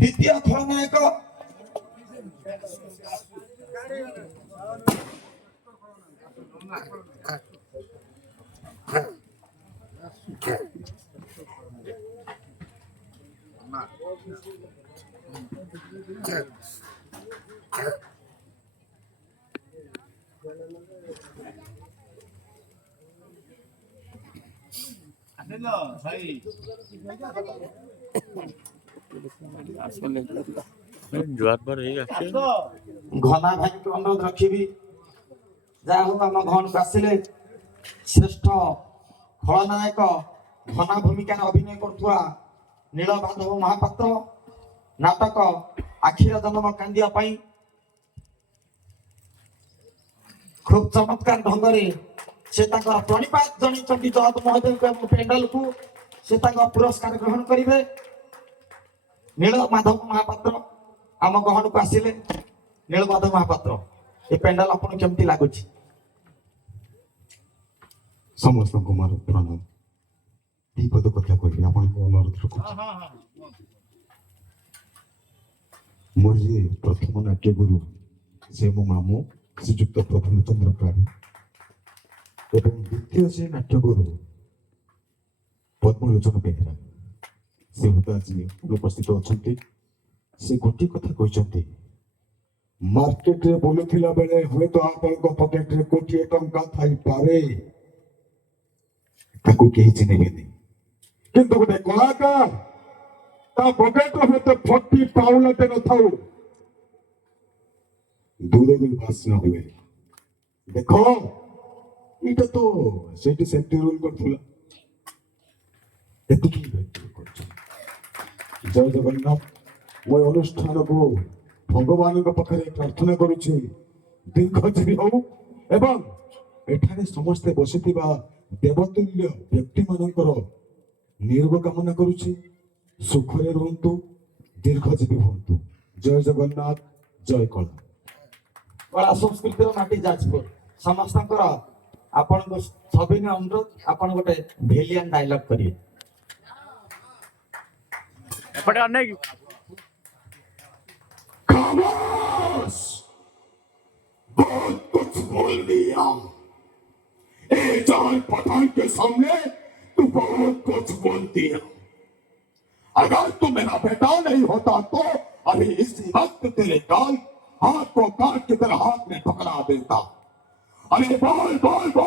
দ্বিতীয় খলনায়ক ঘনা ভাইকে অনুরোধ রাখিবি যা হোক আম ঘরକୁ আসলে শ্রেষ্ঠ খলনায়ক ঘনা ভূমিকার অভিনয় করুয়া নীলমাধব মহাপাত্র নাটক আখির জন্ম কান্দিয়া পাই খুব চমৎকার ঢঙ্গরে সে তাঙ্কর প্রণিপাত জଣାইଛନ୍ତି জজ মহোদয়ଙ୍କୁ এবং পেন্ডালକୁ সে তাঙ্ক পুরস্কার গ্রহণ করিবে নীলমাধব মহাপাত্র আম গহণକୁ আসিলে নীলমাধব মহাপাত্র ଏ ପେଣ୍ଡାଲ ଆପଣଙ୍କୁ କେମିତି ଲାଗୁଛି? ସମସ୍ତଙ୍କୁ ମୋର ପ୍ରଣାମ। ଦି ପଦ କଥା କହିବି ଆପଣଙ୍କୁ ଅନୁରୋଧ ରଖୁଛି। ମୋର ଯେ ପ୍ରଥମ ନାଟ୍ୟ ଗୁରୁ ସେ ମୋ ମାମୁଁ ଶ୍ରୀଯୁକ୍ତ ପ୍ରଫୁଲ୍ଲ ଚନ୍ଦ୍ର ପ୍ରାଣୀ ଏବଂ ଦ୍ୱିତୀୟ ସେ ନାଟ୍ୟ ଗୁରୁ ପଦ୍ମଲୋଚନ ବେହେରା। ସେ ହୁଏତ ଆଜି ଉପସ୍ଥିତ ଅଛନ୍ତି। ସେ ଗୋଟିଏ କଥା କହିଛନ୍ତି, ମାର୍କେଟରେ ବୁଲୁଥିଲା ବେଳେ ହୁଏତ ଆପଣଙ୍କ ପକେଟରେ କୋଟିଏ ଟଙ୍କା ଥାଇପାରେ, ତାକୁ କେହି ଚିହ୍ନିବେନି, କିନ୍ତୁ ଗୋଟେ କଳାକାର ତା ପକେଟରେ ହୁଏତ 40 ପାଉଲାଟେ ନଥାଉ, ଦୂରରୁ ବାସ୍ନା ହୁଏ, ଦେଖ ଏଇଟା ତ ସେଇଠି ସେମିତି ରୋଲ କରୁଥିଲା। ଏତିକି କରୁଛି। ଜୟ ଜଗନ୍ନାଥ। ମୁଁ ଏ ଅନୁଷ୍ଠାନକୁ ଭଗବାନଙ୍କ ପାଖରେ ପ୍ରାର୍ଥନା କରୁଛି ଦୀର୍ଘଜୀବୀ ହଉ ଏବଂ ଏଠାରେ ସମସ୍ତେ ବସିଥିବା ଦେବତୁଲ୍ୟ ବ୍ୟକ୍ତିମାନଙ୍କର ନିରୋଗ କାମନା କରୁଛି। ସୁଖରେ ରୁହନ୍ତୁ, ଦୀର୍ଘଜୀବୀ ହୁଅନ୍ତୁ। ଜୟ ଜଗନ୍ନାଥ, ଜୟ କଳା। କଳା ସଂସ୍କୃତିର ମାଟି ଯାଜପୁର ସମସ୍ତଙ୍କର ଆପଣଙ୍କୁ ସବିନୟ ଅନୁରୋଧ ଆପଣ ଗୋଟେ ଭିଲିଆନ ଡାଇଲଗ କରିବେ। ଏପଟେ ଅନେକ खामोश, बहुत कुछ बोल दिया। ए जान पठान के सामने तू बहुत कुछ बोल दिया। अगर तू मेरा बेटा नहीं होता तो अभी इसी वक्त तेरे गाल हाथ को काट के तेरे हाथ में पकड़ा देता। अरे बोल बोल बोल।